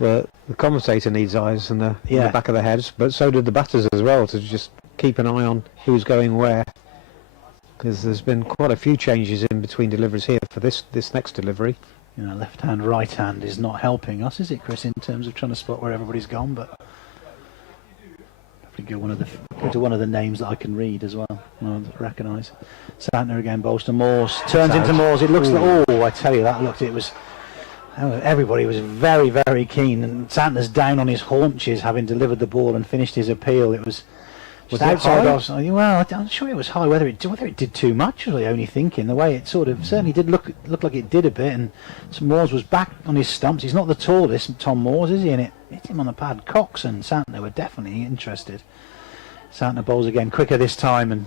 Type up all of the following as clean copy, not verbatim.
Well, the commentator needs eyes in the back of their heads, but so did the batters as well, to just keep an eye on who's going where. Because there's been quite a few changes in between deliveries here for this next delivery. You know, left hand, right hand is not helping us, is it, Chris, in terms of trying to spot where everybody's gone? But go to one of the names that I can read as well. I recognise. Santner again, bowls to Moores, turns into Moores. It looks like, I tell you, everybody was very, very keen, and Santner's down on his haunches, having delivered the ball and finished his appeal. It was just outside offside. Well, I'm sure it was high. Whether it did too much, really, only thinking the way it sort of certainly did look like it did a bit. And Moores was back on his stumps. He's not the tallest, Tom Moores, is he? And it hit him on the pad. Cox and Santner were definitely interested. Santner bowls again, quicker this time, and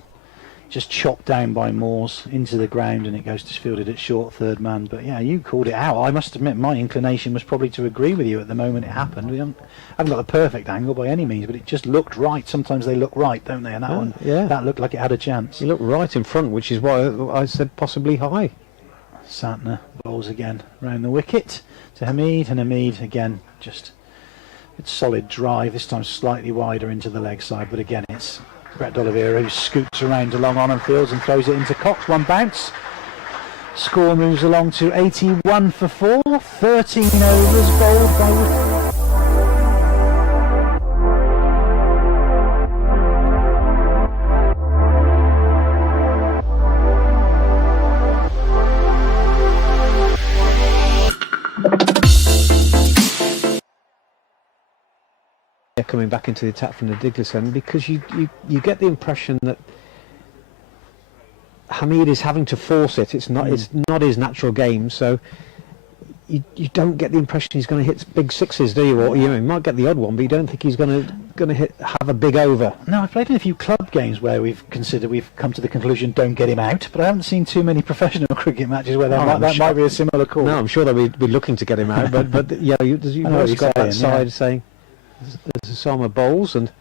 just chopped down by Moores into the ground, and it goes to fielded at short third man. But yeah, you called it out. I must admit my inclination was probably to agree with you at the moment it happened. I haven't got the perfect angle by any means, but it just looked right. Sometimes they look right, don't they? And that one, that looked like it had a chance. He looked right in front, which is why I said possibly high. Santner bowls again round the wicket to Hamid, and Hamid again just it's solid drive, this time slightly wider into the leg side, but again it's Brett D'Oliveira who scoots around along on and fields and throws it into Cox. One bounce. Score moves along to 81 for 4. 13 overs bowled by... Coming back into the attack from the Diglis end, because you get the impression that Hamid is having to force it. It's not his natural game, so you don't get the impression he's going to hit big sixes, do you? Or he might get the odd one, but you don't think he's going to have a big over. No, I've played in a few club games where we've come to the conclusion don't get him out, but I haven't seen too many professional cricket matches where that might be a similar call. No, I'm sure they'll be looking to get him out, but you've got that side saying. As Osama bowls, and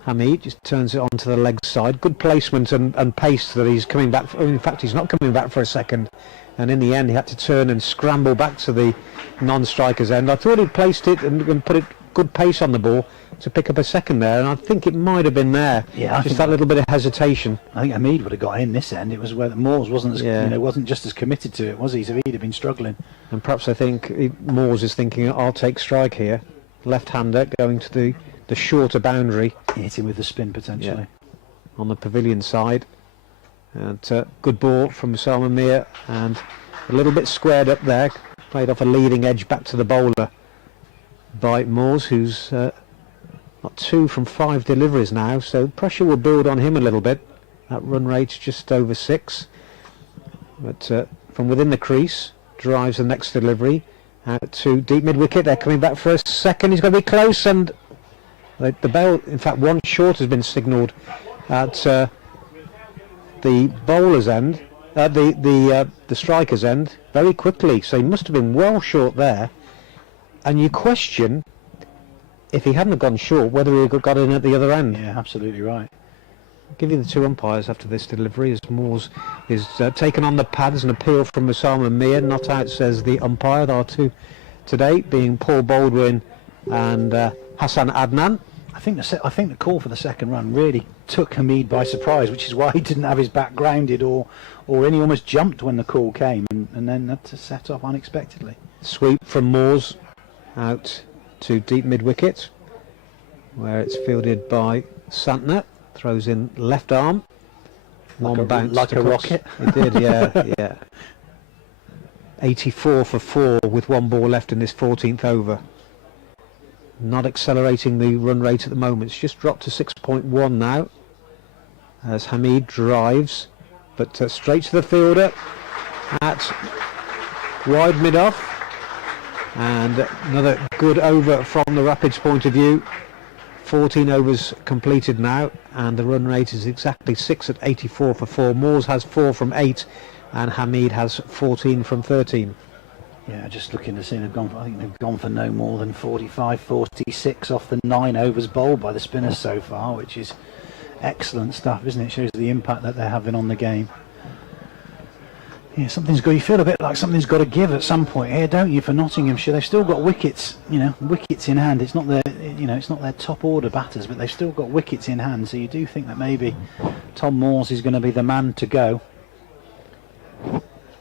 Hamid just turns it onto the leg side. Good placement and pace that he's coming back for. In fact, he's not coming back for a second, and in the end he had to turn and scramble back to the non-striker's end. I thought he'd placed it and put it good pace on the ball to pick up a second there, and I think it might have been there. Yeah, just that little bit of hesitation. I think Hamid would have got in this end. It was where Moores wasn't just as committed to it, was he? So he'd have been struggling. And perhaps I think Moores is thinking, I'll take strike here. Left-hander going to the shorter boundary. Hit him with the spin potentially. On the pavilion side. And good ball from Osama Mir, and a little bit squared up there. Played off a leading edge back to the bowler by Moores, who's got 2 from 5 deliveries now, so pressure will build on him a little bit. That run rate's just over 6. But from within the crease, drives the next delivery. Out to deep mid-wicket, they're coming back for a second, he's going to be close, and the bell, in fact one short has been signalled at the bowler's end, the striker's end, very quickly, so he must have been well short there, and you question, if he hadn't have gone short, whether he got in at the other end. Yeah, absolutely right. I'll give you the 2 umpires after this delivery, as Moores is taken on the pads. An appeal from Osama Mir, not out, says the umpire. There are 2 today, being Paul Baldwin and Hassan Adnan. I think the call for the second run really took Hamid by surprise, which is why he didn't have his back grounded, or he almost jumped when the call came, and then had to set off unexpectedly. Sweep from Moores out to deep mid-wicket, where it's fielded by Santner. Throws in left arm. One bounce like a rocket. It did, yeah. 84 for 4 with 1 ball left in this 14th over. Not accelerating the run rate at the moment. It's just dropped to 6.1 now. As Hamid drives, but straight to the fielder at wide mid-off. And another good over from the Rapids point of view. 14 overs completed now, and the run rate is exactly 6 at 84 for 4. Moores has 4 from 8, and Hamid has 14 from 13. Yeah, just looking to see, I think they've gone for no more than 45, 46 off the 9 overs bowled by the spinners so far, which is excellent stuff, isn't it? Shows the impact that they're having on the game. Yeah, you feel a bit like something's got to give at some point here, don't you, for Nottinghamshire? They've still got wickets, wickets in hand. It's not their top order batters, but they've still got wickets in hand. So you do think that maybe Tom Moores is going to be the man to go.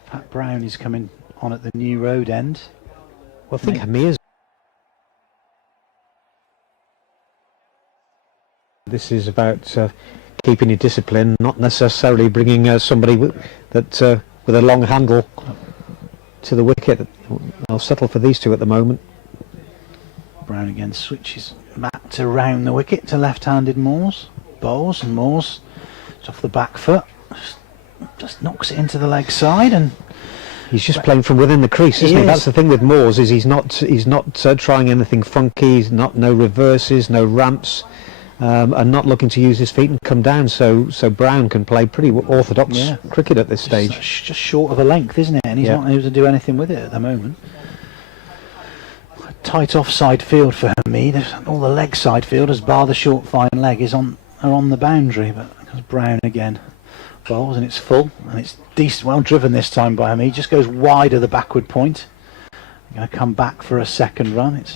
Pat Brown is coming on at the New Road end. Well, I think Amir's. This is about keeping your discipline, not necessarily bringing somebody with a long handle to the wicket. I'll settle for these two at the moment. Brown again switches back to round the wicket to left-handed Moores. Bowls, and Moores it's off the back foot. Just knocks it into the leg side, and he's just playing from within the crease, isn't he? That's the thing with Moores, is he's not trying anything funky. He's no reverses, no ramps. And not looking to use his feet and come down, so Brown can play pretty orthodox cricket at this stage. Just short of a length, isn't it? And he's not able to do anything with it at the moment. A tight offside field for Hamid. All the leg side fielders, bar the short fine leg, are on the boundary. But because Brown again bowls, and it's full, and it's decent, well driven this time by Hamid. Just goes wide of the backward point. Going to come back for a second run. It's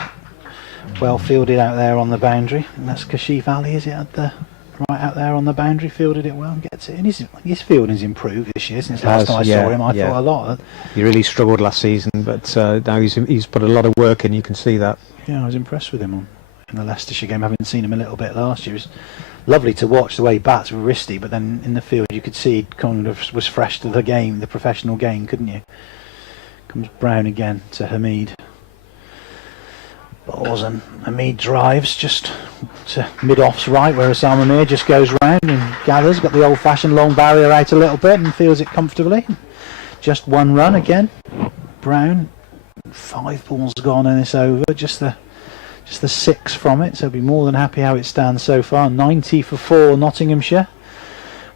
well fielded out there on the boundary, and that's Kashif Ali, is it, right out there on the boundary, fielded it well and gets it. And his fielding's improved this year since last time I saw him. I thought a lot. He really struggled last season, but now he's put a lot of work in. You can see that. Yeah, I was impressed with him in the Leicestershire game. Having seen him a little bit last year, it was lovely to watch the way he bats with wristy, but then in the field you could see he kind of was fresh to the game, the professional game, couldn't you? Comes Brown again to Hamid. Balls, and Hamid drives just to mid-off's right, where Osama Mir just goes round and gathers, got the old-fashioned long barrier out a little bit and feels it comfortably. Just one run again. Brown, 5 balls gone in this over, just the 6 from it, so he'll be more than happy how it stands so far. 90 for 4 Nottinghamshire.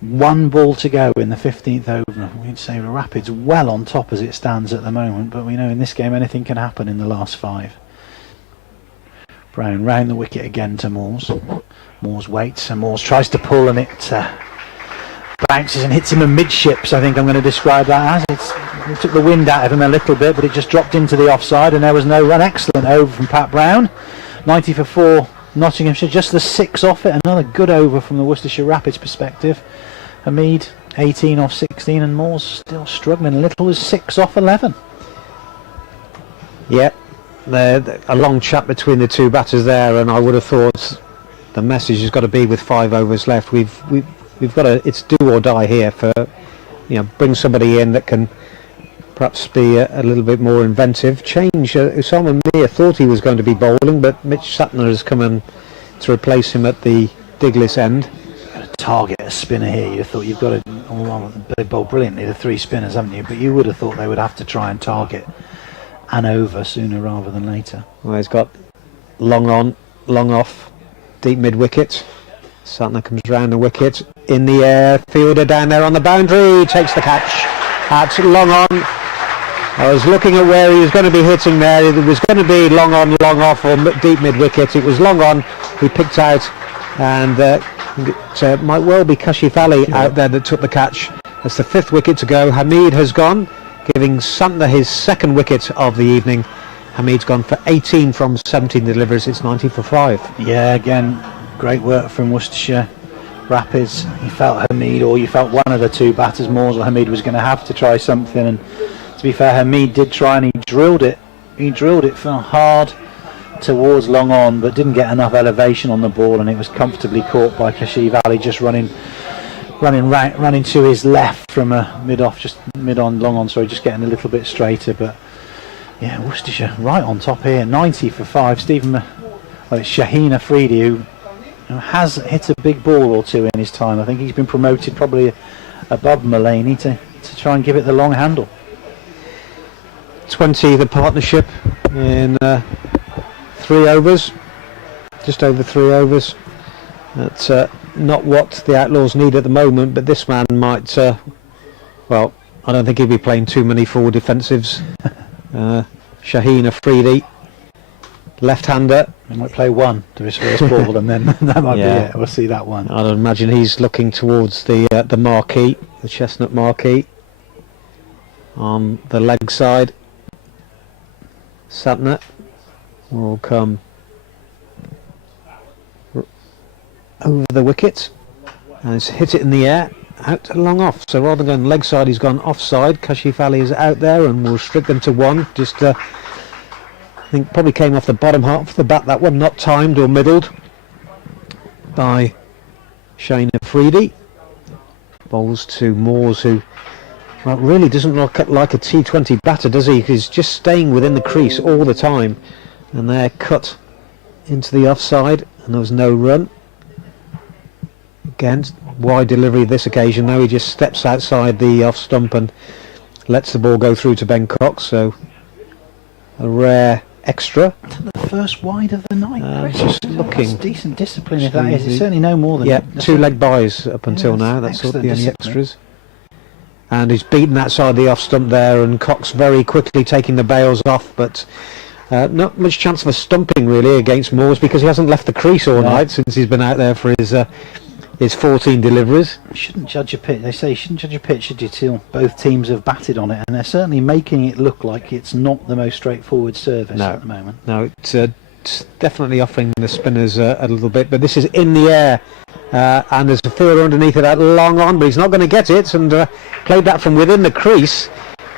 1 ball to go in the 15th over. We'd say the Rapids well on top as it stands at the moment, but we know in this game anything can happen in the last 5. Brown round the wicket again to Moores. Moores waits, and Moores tries to pull, and it bounces and hits him amidships. I think I'm going to describe that as. It took the wind out of him a little bit, but it just dropped into the offside, and there was no run. Excellent over from Pat Brown. 90 for 4 Nottinghamshire, just the 6 off it. Another good over from the Worcestershire Rapids perspective. Hamid 18 off 16, and Moores still struggling a little as 6 off 11. Yeah. A long chat between the two batters there, and I would have thought the message has got to be with 5 overs left. We've got to, it's do or die here for, bring somebody in that can perhaps be a little bit more inventive. Change. Osama Mir thought he was going to be bowling, but Mitch Satner has come in to replace him at the Diglis end. Target a spinner here. You'd have thought you've got they bowl brilliantly, the 3 spinners, haven't you? But you would have thought they would have to try and target and over sooner rather than later. Well, he's got long on, long off, deep mid wicket. Satner comes round the wicket, in the air, fielder down there on the boundary, takes the catch. That's long on. I was looking at where he was going to be hitting there. It was going to be long on, long off, or deep mid wicket. It was long on. He picked out, and it might well be Kashif Ali out there that took the catch. That's the 5th wicket to go. Hamid has gone, giving Santner his 2nd wicket of the evening. Hamid's gone for 18 from 17 deliveries. It's 90 for 5. Yeah, again, great work from Worcestershire Rapids. You felt Hamid, or you felt one of the two batters, Moores or Hamid, was going to have to try something. And to be fair, Hamid did try, and he drilled it. He drilled it for hard towards long on, but didn't get enough elevation on the ball, and it was comfortably caught by Kashif Ali, just running to his left from a mid-off, just mid-on, long on, sorry, just getting a little bit straighter. But yeah, Worcestershire right on top here, 90 for 5. It's Shaheen Afridi, who has hit a big ball or two in his time. I think he's been promoted probably above Mullaney to try and give it the long handle. 20 the partnership in 3 overs, just over 3 overs. That's not what the Outlaws need at the moment, but this man might, well, I don't think he'll be playing too many forward defensives. Shaheen Afridi, left-hander. He might play one to his first ball, and then that might be it. We'll see that one. I'd imagine he's looking towards the marquee, the chestnut marquee. on the leg side. Santner will come over the wicket and it's hit it in the air out to long off. So rather than going leg side, he's gone offside. Kashif Ali is out there and will restrict them to one. Just I think probably came off the bottom half of the bat, that one, not timed or middled by Shane Afridi. Bowls to Moores, who, well, really doesn't look like a T20 batter, does he? He's just staying within the crease all the time. And they're cut into the offside, and there was no run. Again, wide delivery this occasion, though. He just steps outside the off stump and lets the ball go through to Ben Cox. So a rare extra. The first wide of the night. Just looking. That's decent discipline, if that is. It's certainly no more than... Yeah, 2 leg buys up until now. That's the only extras. And he's beaten outside the off stump there, and Cox very quickly taking the bails off, but not much chance of a stumping really against Moores, because he hasn't left the crease all night since he's been out there for his 14 deliveries. You shouldn't judge a pitch. They say you shouldn't judge a pitch until both teams have batted on it, and they're certainly making it look like it's not the most straightforward service at the moment. No, it's definitely offering the spinners a little bit, but this is in the air, and there's a fielder underneath it, that long on, but he's not going to get it, and played that from within the crease,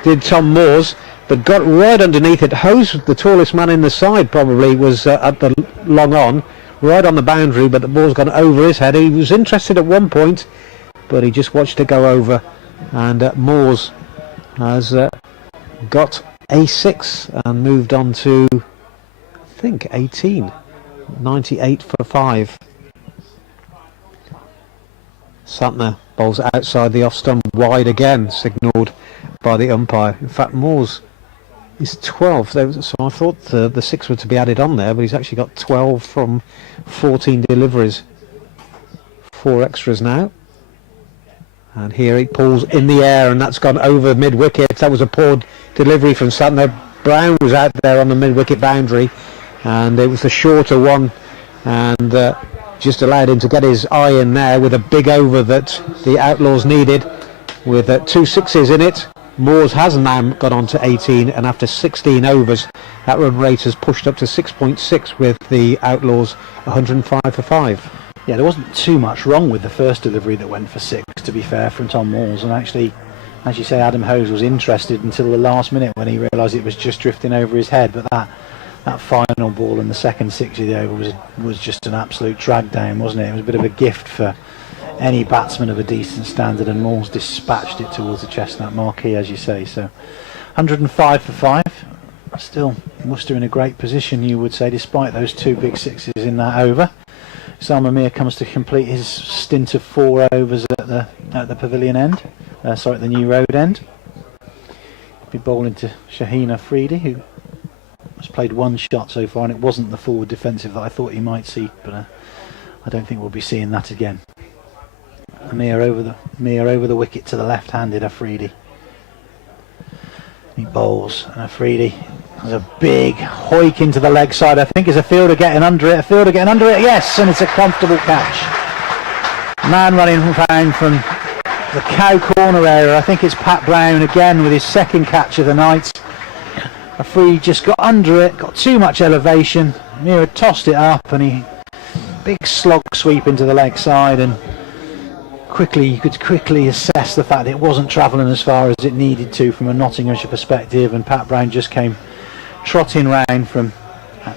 did Tom Moores, but got right underneath it. Hose, the tallest man in the side, probably was at the long on, right on the boundary, but the ball's gone over his head. He was interested at one point, but he just watched it go over, and Moores has got a 6 and moved on to, I think, 18. 98 for 5. Santner bowls outside the off stump, wide again, signalled by the umpire. In fact, Moores is 12, so I thought the 6 were to be added on there, but he's actually got 12 from 14 deliveries. 4 extras now. And here it pulls in the air, and that's gone over mid-wicket. That was a poor delivery from Santner. Brown was out there on the mid-wicket boundary, and it was the shorter one, and just allowed him to get his eye in there with a big over that the Outlaws needed, with 2 6s in it. Moores has now got on to 18, and after 16 overs, that run rate has pushed up to 6.6 with the Outlaws 105 for 5. Yeah, there wasn't too much wrong with the first delivery that went for 6, to be fair, from Tom Moores, and actually, as you say, Adam Hose was interested until the last minute when he realised it was just drifting over his head, but that final ball in the second 6 of the over was just an absolute drag down, wasn't it? It was a bit of a gift for any batsman of a decent standard, and Moores dispatched it towards the chestnut marquee, as you say. So 105 for 5. Still Worcester in a great position, you would say, despite those 2 big 6s in that over. Salman Mir comes to complete his stint of 4 overs at the pavilion end, at the New Road end. He'll be bowling to Shaheen Afridi, who has played 1 shot so far, and it wasn't the forward defensive that I thought he might see, but I don't think we'll be seeing that again. Mir over the wicket to the left-handed Afridi. He bowls, and Afridi has a big hoik into the leg side. I think is a fielder getting under it. Yes, and it's a comfortable catch. Man running around from the cow corner area. I think it's Pat Brown again with his second catch of the night. Afridi just got under it, got too much elevation. Mir had tossed it up, and he big slog sweep into the leg side, and you could quickly assess the fact that it wasn't travelling as far as it needed to from a Nottinghamshire perspective, and Pat Brown just came trotting round from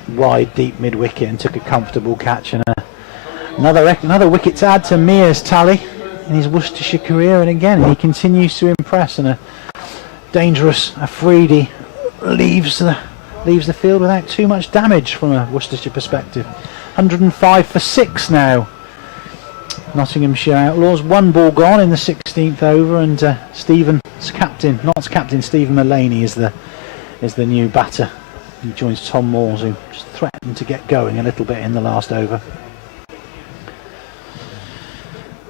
wide deep mid-wicket and took a comfortable catch, and another wicket to add to Mir's tally in his Worcestershire career, and again he continues to impress, and a dangerous Afridi leaves the field without too much damage from a Worcestershire perspective. 105 for 6 now. Nottinghamshire Outlaws, 1 ball gone in the 16th over, and Notts captain Stephen Mullaney is the new batter. He joins Tom Moores, who just threatened to get going a little bit in the last over.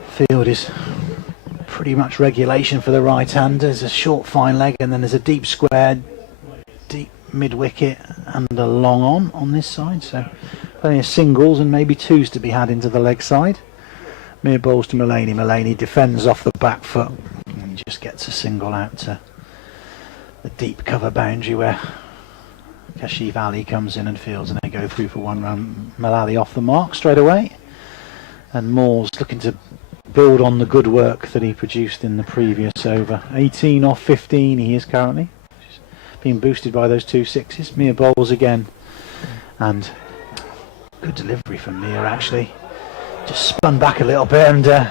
Field is pretty much regulation for the right hand. There's a short fine leg, and then there's a deep square, deep mid wicket, and a long on this side. So plenty of singles and maybe 2s to be had into the leg side. Mir bowls to Mullaney. Mullaney defends off the back foot and just gets a single out to the deep cover boundary where Kashif Ali comes in and fields, and they go through for one run. Malali off the mark straight away, and Moore's looking to build on the good work that he produced in the previous over. 18 off 15 he is currently, being boosted by those 2 sixes. Mir bowls again, and good delivery from Mir actually. Just spun back a little bit, and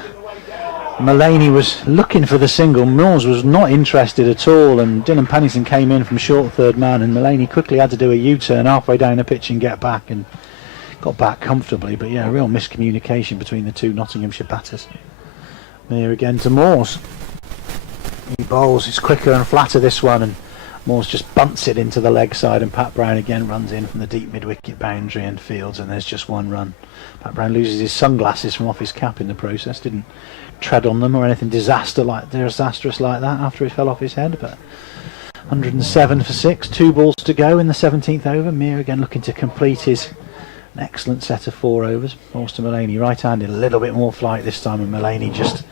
Mullaney was looking for the single. Mills was not interested at all, and Dylan Pennington came in from short third man, and Mullaney quickly had to do a U-turn halfway down the pitch and get back, and got back comfortably. But yeah, real miscommunication between the two Nottinghamshire batters. Mir again to Moores. He bowls, it's quicker and flatter this one, and Moores just bunts it into the leg side, and Pat Brown again runs in from the deep mid-wicket boundary and fields, and there's just one run. Pat Brown loses his sunglasses from off his cap in the process, didn't tread on them or anything disastrous like that after he fell off his head, but 107 for 6, 2 balls to go in the 17th over. Mir again looking to complete his an excellent set of 4 overs. Balls to Mullaney, right-handed, a little bit more flight this time, and Mullaney just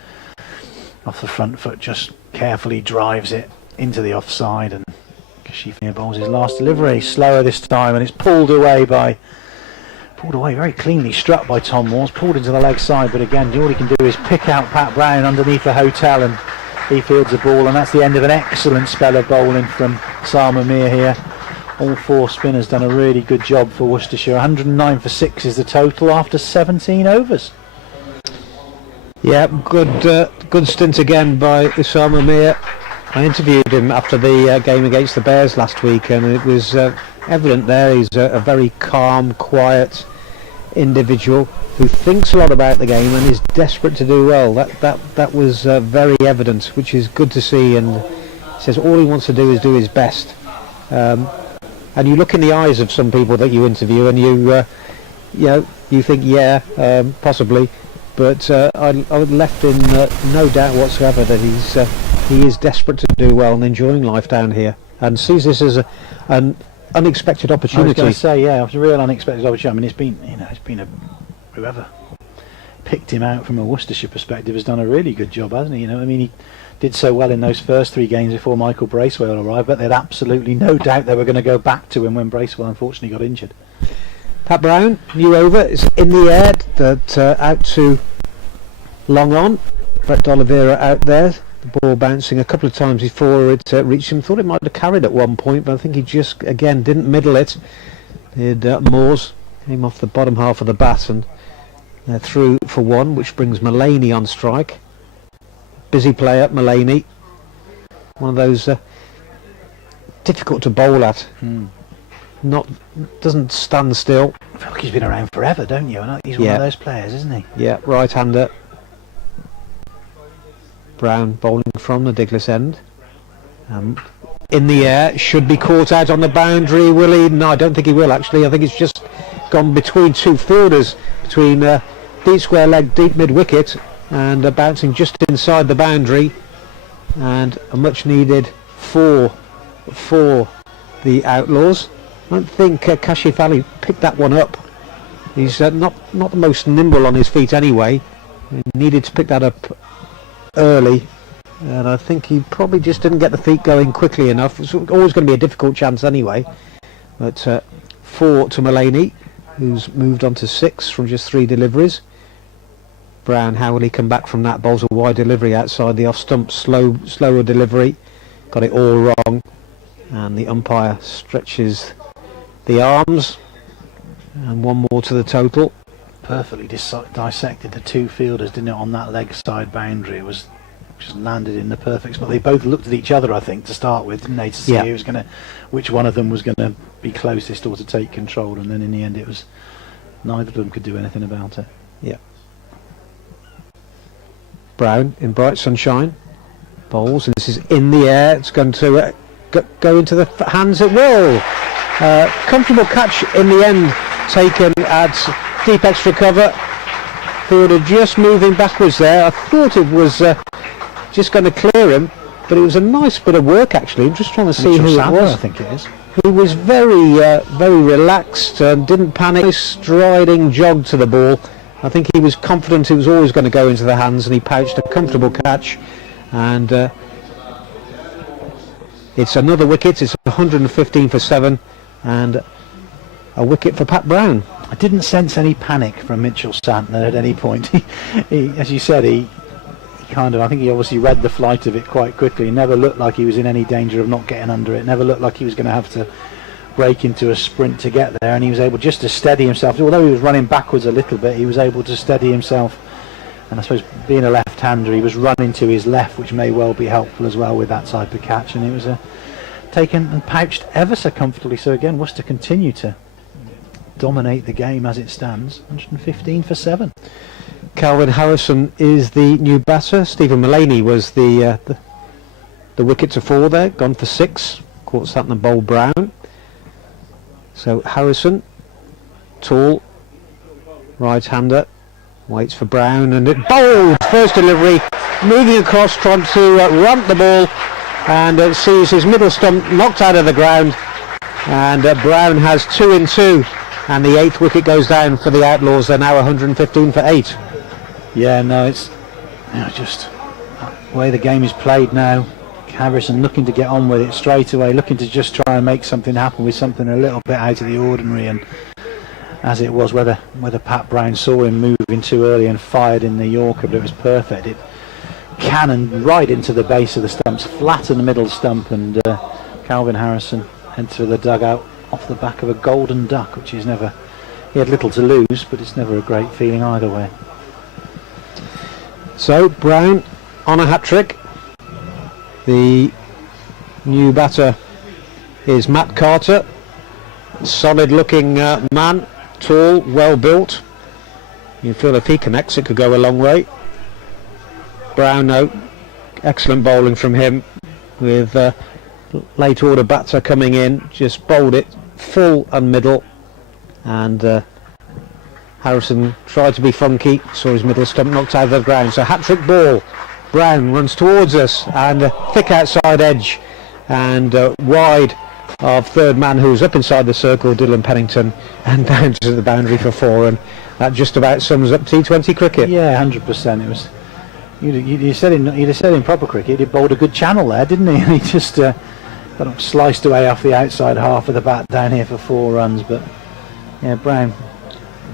off the front foot just carefully drives it into the offside, and Kashif Mir bowls his last delivery, slower this time, and it's pulled away, very cleanly struck by Tom Moores, pulled into the leg side, but again all he can do is pick out Pat Brown underneath the hotel, and he fields the ball, and that's the end of an excellent spell of bowling from Sama Mir here. All 4 spinners done a really good job for Worcestershire. 109 for 6 is the total after 17 overs. Yeah, good stint again by Osama Mir. I interviewed him after the game against the Bears last week, and it was evident there he's a very calm, quiet individual who thinks a lot about the game and is desperate to do well. That was very evident, which is good to see, and says all he wants to do is do his best. And you look in the eyes of some people that you interview, and you think possibly, but I left in no doubt whatsoever that he is desperate to do well and enjoying life down here, and sees this as an unexpected opportunity. I was going to say, yeah, it was a real unexpected opportunity. I mean, it's been whoever picked him out from a Worcestershire perspective has done a really good job, hasn't he? I mean, he did so well in those first 3 games before Michael Bracewell arrived, but they had absolutely no doubt they were going to go back to him when Bracewell unfortunately got injured. Pat Brown, new over, it's in the air, that out to long on. Brett Oliveira out there, the ball bouncing a couple of times before it reached him. Thought it might have carried at one point, but I think he just again didn't middle it. Moores came off the bottom half of the bat and through for 1, which brings Mullaney on strike. Busy player, Mullaney. One of those difficult to bowl at. Doesn't stand still. I feel like he's been around forever, don't you? He's one of those players, isn't he? Yeah, right-hander. Brown bowling from the Diglis end. In the air, should be caught out on the boundary. Will he? No, I don't think he will actually. I think it's just gone between 2 fielders, between deep square leg, deep mid-wicket, and bouncing just inside the boundary, and a much needed 4 for the Outlaws. I don't think Kashif Ali picked that one up. He's not the most nimble on his feet anyway. He needed to pick that up early, and I think he probably just didn't get the feet going quickly enough. It's always going to be a difficult chance anyway. But 4 to Mullaney, who's moved on to 6 from just 3 deliveries. Brown, how will he come back from that? Bowls a wide delivery outside the off stump, slower delivery, got it all wrong, and the umpire stretches the arms, and 1 more to the total. Perfectly dissected the 2 fielders, didn't it, on that leg side boundary. It was just landed in the perfect spot. They both looked at each other, I think, to start with, didn't they, to see which one of them was going to be closest or to take control, and then in the end it was neither of them could do anything about it. Yeah. Brown in bright sunshine bowls, and this is in the air. It's going to go into the hands at will. Comfortable catch in the end, taken at deep extra cover. Fielder just moving backwards there. I thought it was just going to clear him, but it was a nice bit of work actually. I'm just trying to see who it was. I think it is. He was very relaxed and didn't panic. Striding jog to the ball. I think he was confident it was always going to go into the hands, and he pouched a comfortable catch, and It's another wicket. It's 115 for 7, and a wicket for Pat Brown. I didn't sense any panic from Mitchell Santner at any point. He, as you said, he kind of, I think he obviously read the flight of it quite quickly. He never looked like he was in any danger of not getting under it. Never looked like he was going to have to break into a sprint to get there, and he was able just to steady himself. Although he was running backwards a little bit, he was able to steady himself. And I suppose being a left-hander, he was running to his left, which may well be helpful as well with that type of catch. And it was taken and pouched ever so comfortably. So again, Worcester continue to dominate the game as it stands. 115 for 7. Calvin Harrison is the new batter. Stephen Mullaney was the wicket to 4 there, gone for 6. Caught Santner bowl Brown. So Harrison, tall, right-hander, waits for Brown, and it bowled. First delivery, moving across, trying to ramp the ball, and sees his middle stump knocked out of the ground, and Brown has 2 in 2, and the 8th wicket goes down for the Outlaws. They're now 115 for 8. Yeah, no, it's just the way the game is played now. Harrison looking to get on with it straight away, looking to just try and make something happen with something a little bit out of the ordinary. And as it was, whether Pat Brown saw him moving too early and fired in the Yorker, but it was perfect. It cannoned right into the base of the stumps, flat in the middle stump, and Calvin Harrison entered the dugout off the back of a golden duck, which is never, he had little to lose, but it's never a great feeling either way. So Brown on a hat-trick. The new batter is Matt Carter, solid looking man, tall, well built. You feel if he connects it could go a long way. Brown, no, excellent bowling from him, with late order batter coming in, just bowled it full and middle, and Harrison tried to be funky, saw his middle stump knocked out of the ground. So hat-trick ball. Brown runs towards us, and thick outside edge, and wide of third man who's up inside the circle, Dylan Pennington, and down to the boundary for 4, and that just about sums up T20 cricket. Yeah, 100%. It was. You'd have said in proper cricket, he bowled a good channel there, didn't he? And he just got sliced away off the outside half of the bat down here for 4 runs. But yeah, Brown,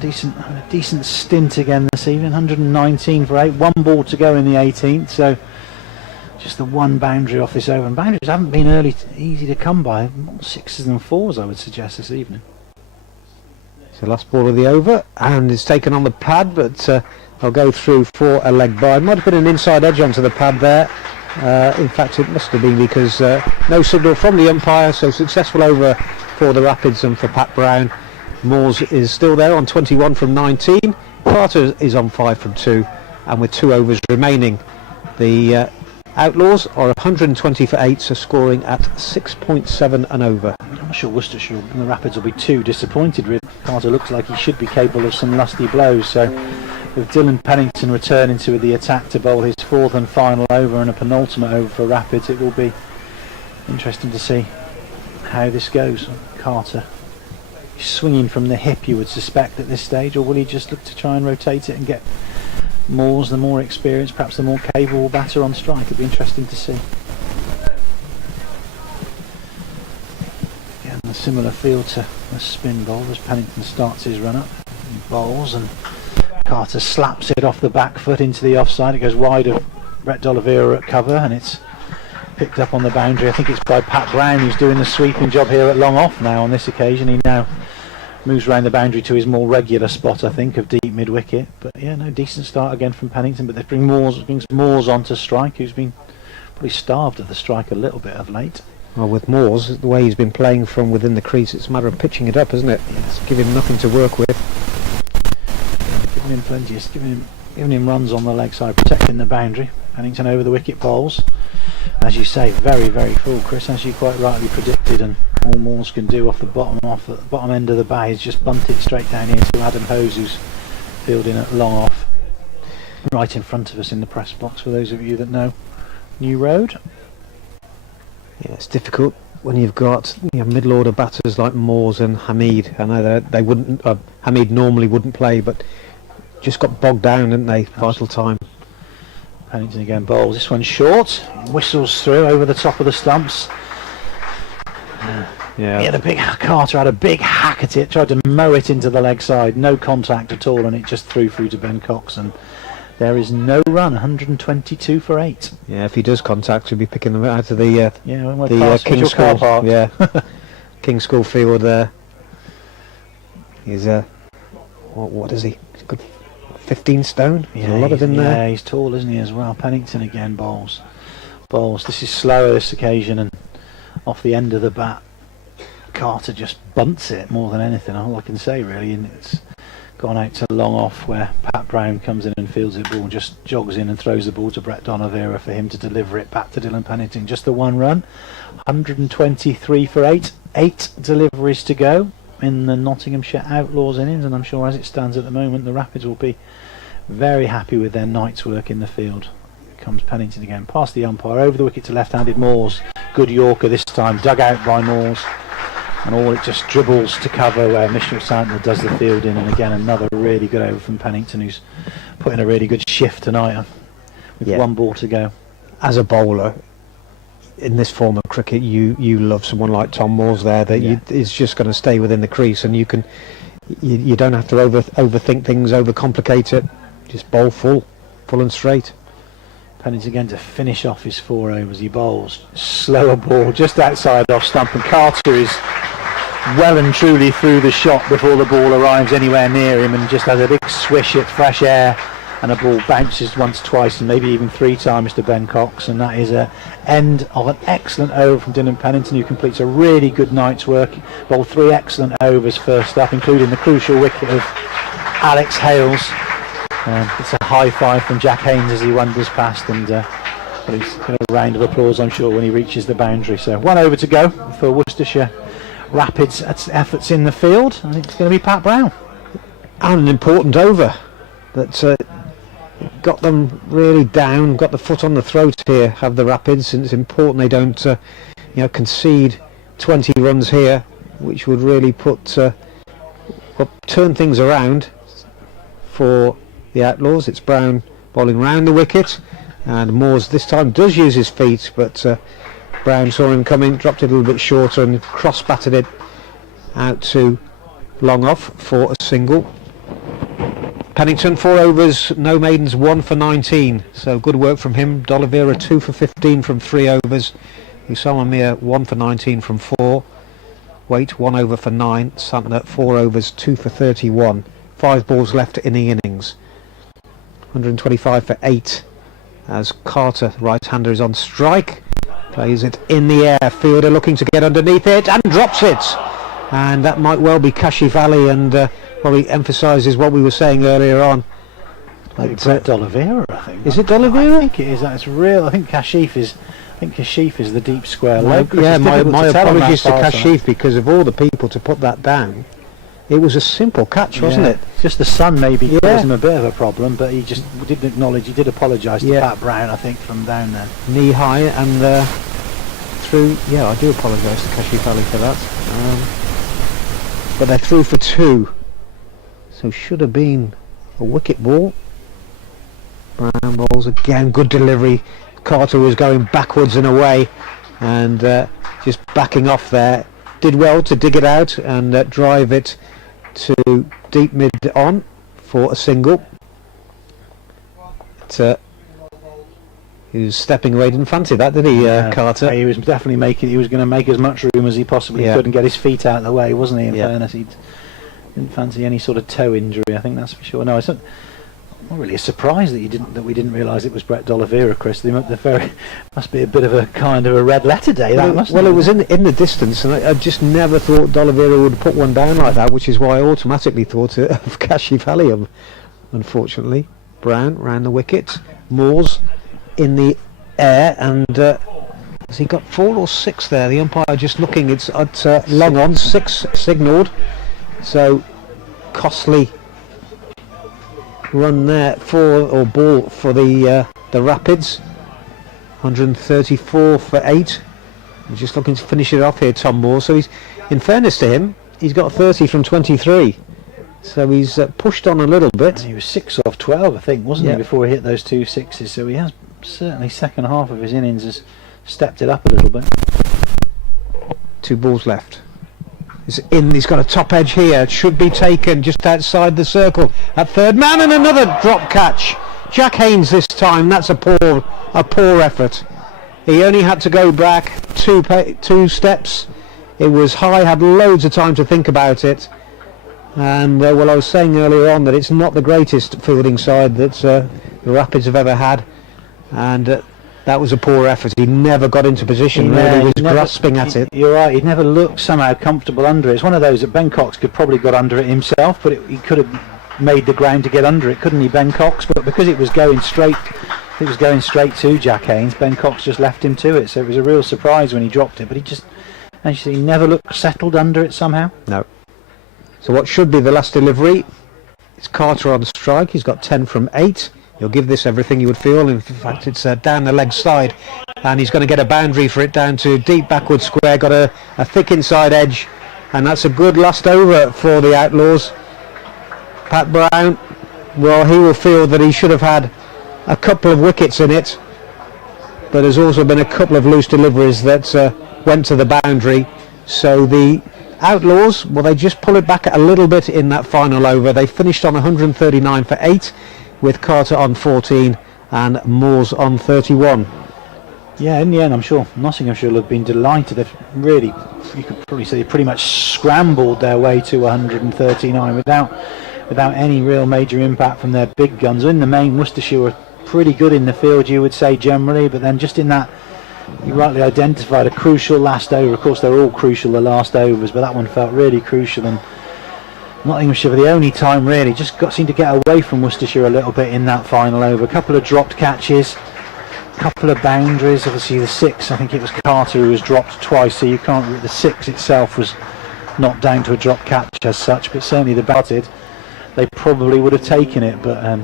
decent stint again this evening. 119 for 8, 1 ball to go in the 18th. So just the 1 boundary off this over, and boundaries haven't been easy to come by. More 6s than 4s, I would suggest, this evening. So last ball of the over, and it's taken on the pad, but I'll go through for a leg by. Might have been an inside edge onto the pad there. In fact, it must have been, because no signal from the umpire. So successful over for the Rapids and for Pat Brown. Moores is still there on 21 from 19. Carter is on 5 from 2, and with 2 overs remaining, the Outlaws are 120 for 8, so scoring at 6.7 and over. I'm not sure Worcestershire and the Rapids will be too disappointed with. Carter looks like he should be capable of some lusty blows, so with Dylan Pennington returning to the attack to bowl his 4th and final over and a penultimate over for Rapids, it will be interesting to see how this goes. Carter swinging from the hip, you would suspect, at this stage, or will he just look to try and rotate it and get Moores, the more experienced, perhaps the more capable batter, on strike? It'd be interesting to see. Again, a similar feel to the spin bowl as Pennington starts his run up. He bowls, and Carter slaps it off the back foot into the offside. It goes wide of Brett D'Oliveira at cover, and it's picked up on the boundary. I think it's by Pat Brown, who's doing the sweeping job here at long off now on this occasion. He now moves around the boundary to his more regular spot, I think, of deep mid-wicket. But yeah, no, decent start again from Pennington, but they brings Moores onto strike, who's been probably starved of the strike a little bit of late. Well, with Moores, the way he's been playing from within the crease, it's a matter of pitching it up, isn't it? It's giving him nothing to work with. Giving him plenty, giving him runs on the leg side, protecting the boundary. Pennington over the wicket bowls. As you say, very, very full, Chris, as you quite rightly predicted, and all Moores can do off the bottom end of the bay is just bunt it straight down here to Adam Hose, who's fielding at long off, right in front of us in the press box, for those of you that know New Road. Yeah, it's difficult when you've got middle order batters like Moores and Hamid. I know they wouldn't, Hamid normally wouldn't play, but just got bogged down, didn't they? Vital time. Pennington again bowls. This one's short, whistles through over the top of the stumps. Yeah. He had a big, Carter had a big hack at it, tried to mow it into the leg side, no contact at all, and it just threw through to Ben Cox, and there is no run. 122 for 8. Yeah, if he does contact, he'll be picking them out of the King's School. Park. Yeah, King's School field there. He's what is he? He's good 15 stone. There's a lot of him there. Yeah, he's tall, isn't he, as well? Pennington again bowls. This is slower this occasion, and off the end of the bat, Carter just bunts it more than anything. All I can say really, and it's gone out to long off where Pat Brown comes in and fields the ball and just jogs in and throws the ball to Brett D'Oliveira for him to deliver it back to Dylan Pennington. Just the one run. 123 for 8. 8 deliveries to go in the Nottinghamshire Outlaws innings, and I'm sure as it stands at the moment the Rapids will be very happy with their night's work in the field. Here comes Pennington again, past the umpire, over the wicket to left-handed Moores. Good Yorker this time, dug out by Moores, and all it just dribbles to cover where Mitchell Santner does the fielding. And again another really good over from Pennington, who's put in a really good shift tonight with one ball to go. As a bowler in this form of cricket, you love someone like Tom Moores there that is just going to stay within the crease, and you don't have to overthink things, overcomplicate it. Just bowl full and straight. Pennington again to finish off his 4 overs. He bowls slower ball just outside off stump, and Carter is well and truly through the shot before the ball arrives anywhere near him, and just has a big swish at fresh air, and a ball bounces once, twice, and maybe even 3 times to Ben Cox, and that is a end of an excellent over from Dylan Pennington, who completes a really good night's work. Bowled 3 excellent overs first up, including the crucial wicket of Alex Hales. It's a high five from Jack Haynes as he wanders past, and he's got a round of applause, I'm sure, when he reaches the boundary. So 1 over to go for Worcestershire Rapids' efforts in the field. I think it's going to be Pat Brown. And an important over that got them really down, got the foot on the throat here, have the Rapids, and it's important they don't concede 20 runs here, which would really turn things around for the Outlaws. It's Brown bowling round the wicket, and Moores this time does use his feet, but Brown saw him coming, dropped it a little bit shorter and cross-batted it out to long off for a single. Pennington 4 overs, no maidens, 1 for 19, so good work from him. D'Oliveira 2 for 15 from 3 overs. Usama Mir 1 for 19 from 4. Waite 1 over for 9. Santner 4 overs, 2 for 31. 5 balls left in the innings. 125 for 8 as Carter, right-hander, is on strike. Plays it in the air. Fielder looking to get underneath it and drops it. And that might well be Kashif Ali, and probably emphasises what we were saying earlier on. It's D'Oliveira, I think. Is it D'Oliveira? I think it is. That's real. I think Kashif is the deep square leg. Yeah, my apologies to Kashif, because of all the people to put that down. It was a simple catch, wasn't it? Just the sun maybe caused him a bit of a problem, but he just did acknowledge, he did apologise to Pat Brown, I think, from down there. Knee high and through. Yeah, I do apologise to Kashif Ali for that. But they're through for 2. So should have been a wicket ball. Brown bowls again, good delivery. Carter was going backwards and away, and just backing off there. Did well to dig it out and drive it to deep mid on for a single. He was stepping away, didn't fancy that, did he, Carter? He was definitely he was going to make as much room as he possibly could and get his feet out of the way, wasn't he, in fairness? He didn't fancy any sort of toe injury, I think that's for sure. No, it's not really a surprise that we didn't realise it was Brett D'Oliveira, Chris. Must be a bit of a kind of a red letter day. It was in the distance, and I just never thought D'Oliveira would put one down like that, which is why I automatically thought of Kashif Ali. Unfortunately, Brown round the wicket, Moores in the air, and has he got 4 or 6 there? The umpire just looking. It's at long on, 6 signalled. So costly run there ball for the Rapids. 134 for 8. He's just looking to finish it off here, Tom Moore. So he's, in fairness to him, he's got 30 from 23. So he's pushed on a little bit. And he was 6 off 12, I think, wasn't he, before he hit those 2 sixes? So he has certainly, second half of his innings has stepped it up a little bit. 2 balls left. He's in, he's got a top edge here, should be taken just outside the circle at third man, and another drop catch. Jack Haynes this time. That's a poor effort. He only had to go back 2 steps. It was high, had loads of time to think about it, and well, I was saying earlier on that it's not the greatest fielding side that the Rapids have ever had, and that was a poor effort. He never got into position, really was grasping at it. You're right, he never looked somehow comfortable under it. It's one of those that Ben Cox could probably got under it himself, but he could have made the ground to get under it, couldn't he, Ben Cox? But because it was going straight to Jack Haynes, Ben Cox just left him to it, so it was a real surprise when he dropped it, but he just, as you see, he never looked settled under it somehow. No. So what should be the last delivery, it's Carter on strike. He's got 10 from 8. He'll give this everything, you would feel. In fact, it's down the leg side, and he's going to get a boundary for it down to deep backward square. Got a thick inside edge, and that's a good last over for the Outlaws. Pat Brown, well, he will feel that he should have had a couple of wickets in it, but there's also been a couple of loose deliveries that went to the boundary. So the Outlaws, well, they just pull it back a little bit in that final over. They finished on 139 for 8, with Carter on 14 and Moores on 31. Yeah, in the end, I'm sure Nottinghamshire will have been delighted. They've really, you could probably say, they pretty much scrambled their way to 139 without any real major impact from their big guns. In the main, Worcestershire were pretty good in the field, you would say, generally, but then just in that, you rightly identified a crucial last over. Of course, they're all crucial, the last overs, but that one felt really crucial, and Nottinghamshire for the only time really just seemed to get away from Worcestershire a little bit in that final over. A couple of dropped catches, a couple of boundaries. Obviously the 6, I think it was Carter who was dropped twice, so you can't, the 6 itself was not down to a drop catch as such, but certainly the batted, they probably would have taken it, but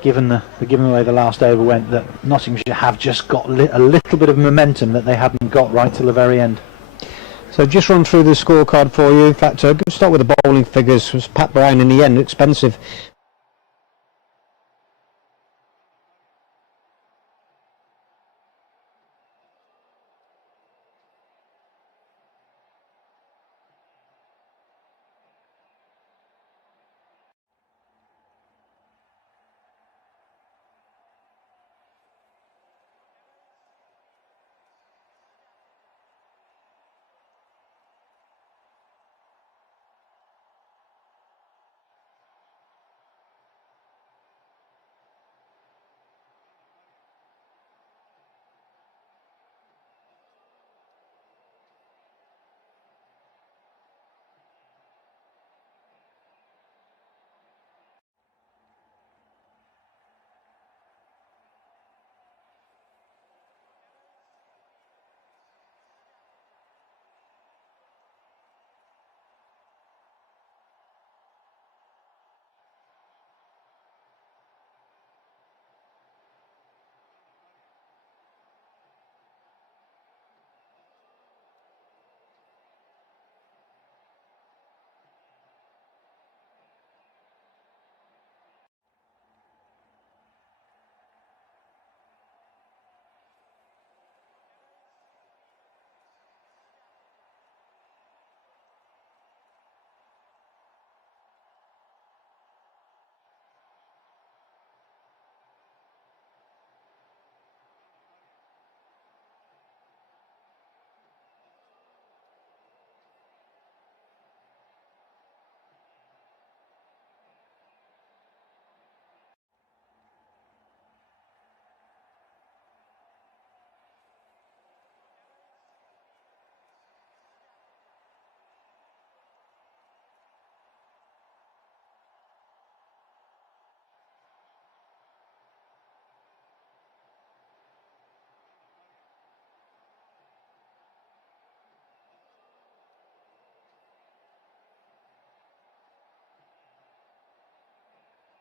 given the way the last over went, that Nottinghamshire have just got a little bit of momentum that they hadn't got right till the very end. So just run through the scorecard for you. In fact, start with the bowling figures. Was Pat Brown in the end expensive